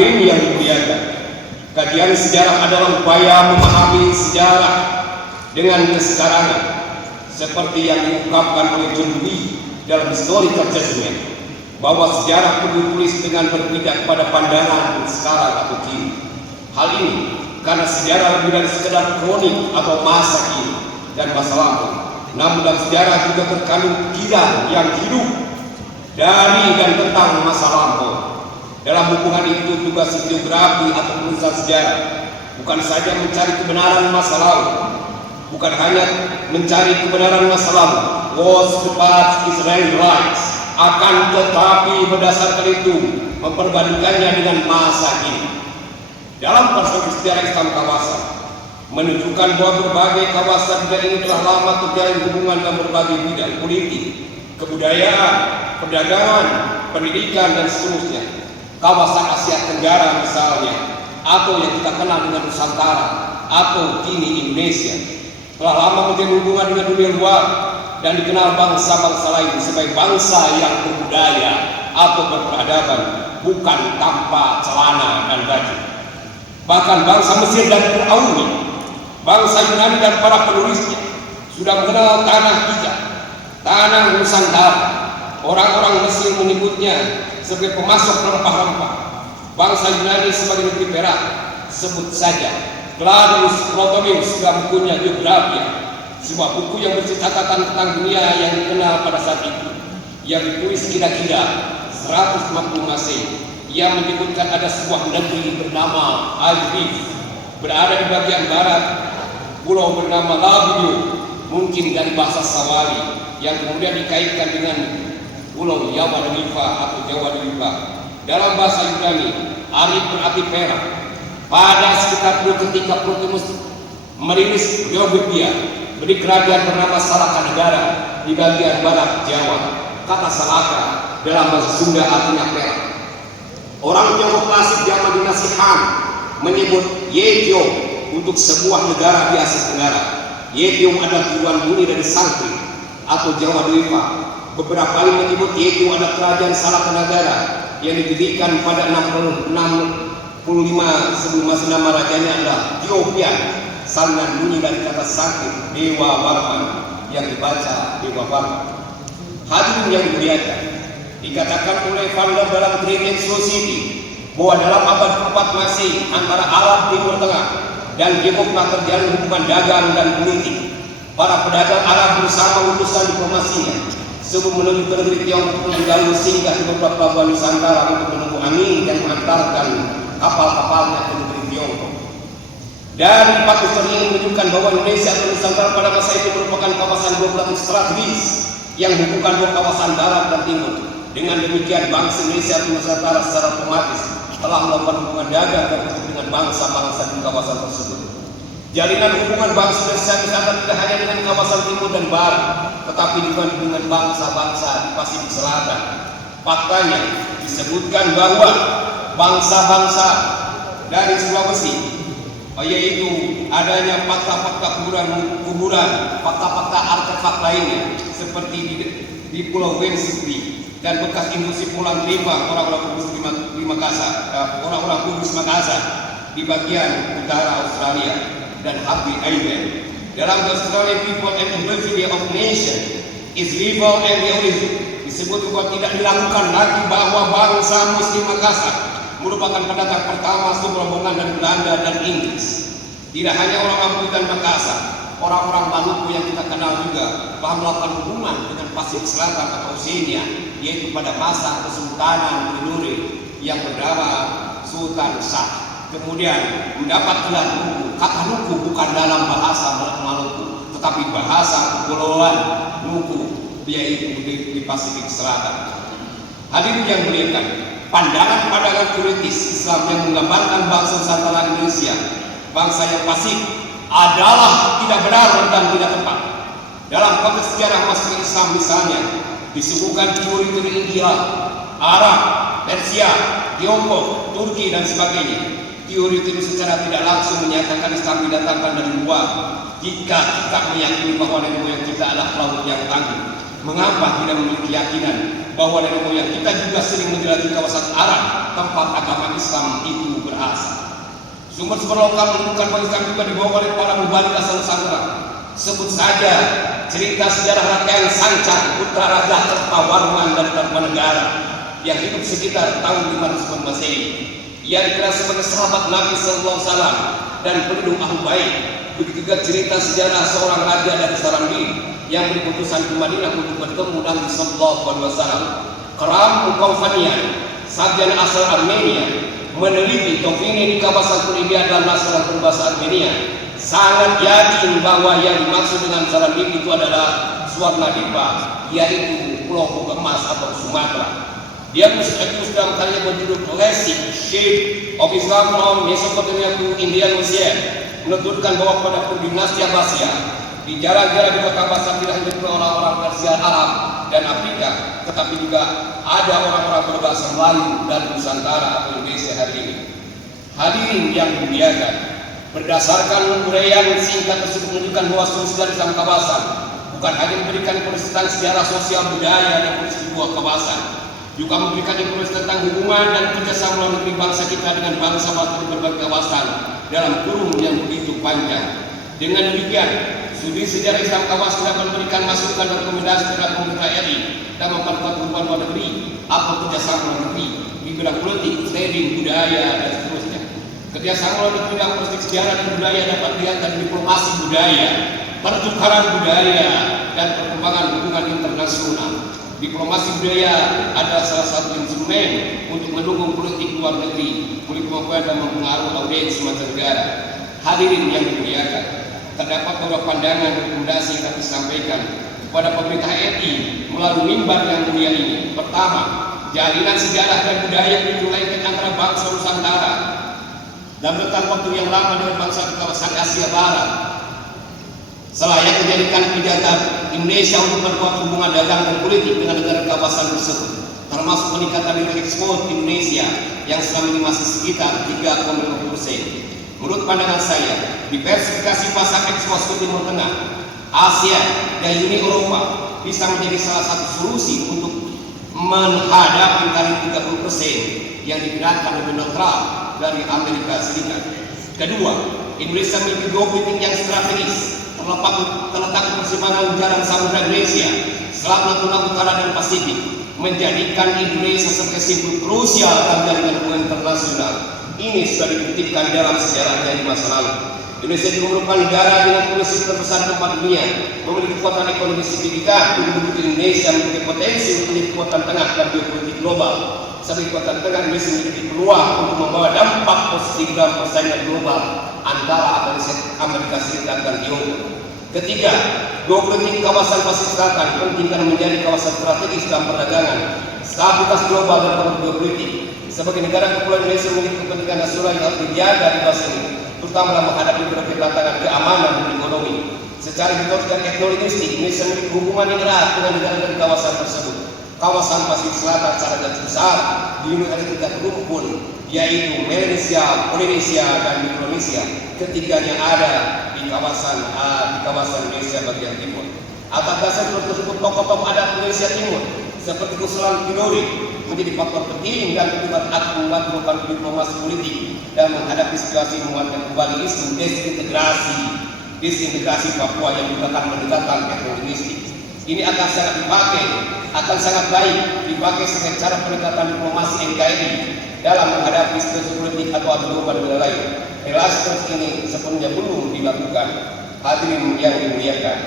Ini yang dimuliakan. Kajian sejarah adalah upaya memahami sejarah dengan kesetaraan, seperti yang diungkapkan oleh John Dewey dalam Historical Judgment, bahwa sejarah perlu ditulis dengan berbeda pada pandangan sekarang atau kini. Hal ini karena sejarah lebih dari sekedar kronik atau masa kini dan masa lalu, namun dalam sejarah juga terkandung pikiran yang hidup dari dan tentang masa lampau. Dalam hubungan itu juga biografi atau penulisan sejarah bukan saja mencari kebenaran masa lalu, bukan hanya mencari kebenaran masa lalu, was the past is right, akan tetapi berdasarkan itu memperbandingkannya dengan masa kini. Dalam perspektif sejarah Islam kawasan menunjukkan bahwa berbagai kawasan dunia ini telah lama terjalin hubungan dalam berbagai bidang politik, kebudayaan, perdagangan, pendidikan dan seterusnya. Kawasan Asia Tenggara misalnya, atau yang kita kenal dengan Nusantara atau kini Indonesia, telah lama menjalin hubungan dengan dunia luar dan dikenal bangsa-bangsa lain sebagai bangsa yang berbudaya atau berperadaban, bukan tanpa celana dan baju. Bahkan bangsa Mesir dan Firaun, bangsa Yunani dan para penulisnya sudah mengenal tanah kita, tanah Nusantara. Orang-orang Mesir menyebutnya sebagai pemasok rempah-rempah, bangsa Yunani sebagai negeri perak. Sebut saja Claudius Ptolemaeus dalam bukunya Geografia, sebuah buku yang berisi catatan tentang dunia yang dikenal pada saat itu, yang ditulis kira-kira 150 Masehi. Ia menyebutkan ada sebuah negeri bernama Algif berada di bagian barat pulau bernama Labido, mungkin dari bahasa Sawali, yang kemudian dikaitkan dengan pulau Jawa Delipa atau Jawa Delipa. Dalam bahasa Yunani, Arif berarti perak. Pada sekitar ketika Ptolemeus merilis Geografia, beri kerajaan bernama Salaka Negara di bagian barat Jawa. Kata Salaka dalam bahasa Sunda artinya perak. Orang Tiongkok klasik zaman dinasti Han menyebut Yetiong untuk sebuah negara di Asia Tenggara. Yetiong adalah turunan Yunani dari Sanskrit atau Jawa Delipa. Beberapa kali menyebut Yetiong adalah kerajaan Salaka Negara yang didirikan pada 655 sebelum Masehi. Nama rajanya adalah Tiopian, salinan bunyi dari kata Sanskrit Dewa Varman yang dibaca Dewa Varman. Hadirin yang dimuliakan, dikatakan oleh founder dalam Great Society bahwa dalam abad ke-4 Masehi antara Arab Timur Tengah dan Tiongkok telah terjalin hubungan dagang dan politik. Para pedagang Arab bersama utusan diplomasinya sebelum menuju ke negeri Tiongkok untuk menjalin singgah di beberapa pelabuhan Nusantara untuk menunggu angin yang mengantarkan kapal-kapalnya ke negeri Tiongkok. Dari empat histori ini menunjukkan bahwa Indonesia dan Nusantara pada masa itu merupakan kawasan geografis strategis yang menghubungkan dua kawasan barat dan timur. Dengan demikian bangsa Indonesia dan Nusantara secara otomatis telah melakukan hubungan dagang dan politik dengan bangsa-bangsa di kawasan tersebut. Jalinan hubungan bangsa Indonesia dan Nusantara tidak hanya dengan kawasan timur dan barat, tetapi juga dengan bangsa-bangsa di Pasifik Selatan. Faktanya disebutkan bahwa bangsa-bangsa dari Sulawesi, yaitu adanya fakta-fakta kuburan, fakta-fakta artefak lainnya seperti di Pulau Wensubri dan bekas industri pulang limbah orang-orang Bugis Makassar di bagian utara Australia dan Happy Island. Dalam Australian People and Diversity of Nation is Rival and the Origin disebut bahwa tidak diragukan lagi bahwa bangsa Muslim Makassar merupakan pendatang pertama rombongan dari Belanda dan Inggris. Tidak hanya orang Ambon dan Makassar, orang-orang Maluku yang kita kenal juga telah melakukan hubungan dengan Pasifik Selatan atau Oceania, yaitu pada masa Kesultanan Brunei yang bernama Sultan Shah. Kemudian mendapat gelar Luku. Kata Luku bukan dalam bahasa Maluku, tetapi bahasa kepulauan Luku, yaitu di Pasifik Selatan. Hadirin yang muliakan, pandangan teoritis Islam yang menggambarkan bangsa Nusantara Indonesia, bangsa yang pasif, adalah tidak benar dan tidak tepat. Dalam konteks sejarah masuk Islam misalnya, disuguhkan teori-teori India, Arab, Persia, Tiongkok, Turki dan sebagainya. Teori-teori secara tidak langsung menyatakan Islam didatangkan dari luar. Jika kita meyakini bahwa nenek moyang kita adalah pelaut yang tangguh, mengapa tidak memiliki keyakinan bahwa nenek moyang kita juga sering menjelajahi kawasan Arab tempat agama Islam itu Sumber-sumber lokal menunjukkan bagi kami juga dibawa oleh para mubalik asal Nusantara. Sebut saja cerita sejarah Rakyat Sancang, putra Raja Kertawarman dan Kertanegara yang hidup sekitar tahun 500 Masehi. Ia dikenal sebagai sahabat Nabi Sallallahu Alaihi Wasallam dan penduduk Ahlul Bait. Begitu juga cerita sejarah seorang raja dari Sarangi yang beri putusan ke Madinah untuk bertemu Nabi Sallallahu Alaihi Wasallam. Karam Mukaufanian, sarjana asal Armenia, meneliti Tofini di kawasan India dan naskah berbahasa Armenia, sangat yakin bahwa yang dimaksud dengan Sarangi itu adalah Swarnadipa, yaitu Pulau Emas atau Sumatera. Dia bersekus dalam karya berjudul Classic Shape of Islam from Mesopotamia to Indian Ocean, menuturkan bahwa pada dinasti Abbasiyah di jalan-jalan di kota Basra tidak hanya orang-orang Persia, Arab dan Afrika, tetapi juga ada orang-orang berbahasa Melayu dan Nusantara atau Indonesia hari ini. Hadirin yang dimuliakan, berdasarkan uraian singkat tersebut menunjukkan bahwa Sultan Islam kawasan bukan hanya memberikan informasi tentang sejarah sosial budaya dan politik sebuah kawasan, juga memberikan informasi tentang hubungan dan kerjasama luar negeri bangsa kita dengan bangsa di berbagai kawasan dalam kurun yang begitu panjang. Dengan demikian, studi sejarah Islam kawasan dapat memberikan masukan dan rekomendasi terhadap pemerintah RI dan memperkuat hubungan luar negeri atau kerjasama luar negeri di bidang politik, trading, budaya dan seterusnya. Kerjasama luar negeri dalam politik sejarah dan budaya dapat dilihat dari diplomasi budaya, pertukaran budaya, dan perkembangan hubungan internasional. Diplomasi budaya adalah salah satu instrumen untuk mendukung politik luar negeri, kemampuan dan mempengaruhi audiens mancanegara. Hadirin yang dimuliakan, terdapat beberapa pandangan dan rekomendasi yang kami sampaikan kepada pemerintah RI melalui mimbar yang mulia ini. Pertama, jalinan sejarah dan budaya yang dimulai antara bangsa Nusantara dan rentang waktu yang lama dengan bangsa di kawasan Asia Barat selayaknya menjadikan penjaga Indonesia untuk memperkuat hubungan dagang dan politik dengan negara kawasan tersebut, termasuk peningkatan nilai ekspor Indonesia yang selama ini masih sekitar 3,5%. Menurut pandangan saya, diversifikasi pasar ekspor ke Timur Tengah, Asia, dan Uni Eropa bisa menjadi salah satu solusi untuk menghadapi tarif 30% yang dikenakan oleh Donald Trump dari Amerika Serikat. Kedua, Indonesia memiliki geopolitik yang strategis terletak di persimpangan jalan Samudra Indonesia, Selat Natuna Utara dan Pasifik, menjadikan Indonesia sebagai simbol krusial dalam jaringan hubungan internasional. Ini sudah dibuktikan dalam sejarahnya di masa lalu. Indonesia juga merupakan negara dengan populasi terbesar keempat dunia, memiliki kekuatan ekonomi signifikan. Penduduk Indonesia memiliki potensi untuk menjadi kekuatan tengah dan geopolitik global. Sebagai kekuatan tengah, Indonesia memiliki peluang untuk membawa dampak positif dalam persaingan global antara Amerika Serikat dan Tiongkok. Ketiga, geopolitik kawasan Pasifik Selatan penting karena menjadi kawasan strategis dalam perdagangan, stabilitas global dan pengaruh geopolitik. Sebagai negara kepulauan, Indonesia memiliki kepentingan nasional yang harus dijaga di kawasan ini, terutama dalam menghadapi berbagai tantangan keamanan dan ekonomi. Secara historis dan etnolinguistik, Indonesia memiliki hubungan yang erat dengan negara dari kawasan tersebut. Kawasan Pasifik Selatan secara garis besar dihuni oleh 3 rumpun, yaitu Melanesia, Polinesia, dan Mikronesia. Ketiganya ada di kawasan Indonesia bagian timur. Atas dasar tersebut, tokoh-tokoh adat Indonesia Timur seperti Gusulan Tidore menjadi faktor penting dan terlibat aktif melakukan diplomasi politik dan menghadapi situasi menguatkan kembali isu disintegrasi Papua yang merupakan pendekatan etnolinguistik. Ini akan sangat baik dipakai sebagai cara pendekatan diplomasi NKRI dalam menghadapi situasi politik atau adu domba negara lain. Relasi seperti ini sepenuhnya belum dilakukan. Hadirin yang dimuliakan,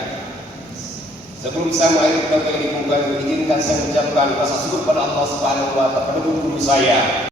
sebelum saya mengakhiri pidato ini, izinkan saya mengucapkan rasa syukur pada Allah Subhanahu wa Ta'ala pada guru saya.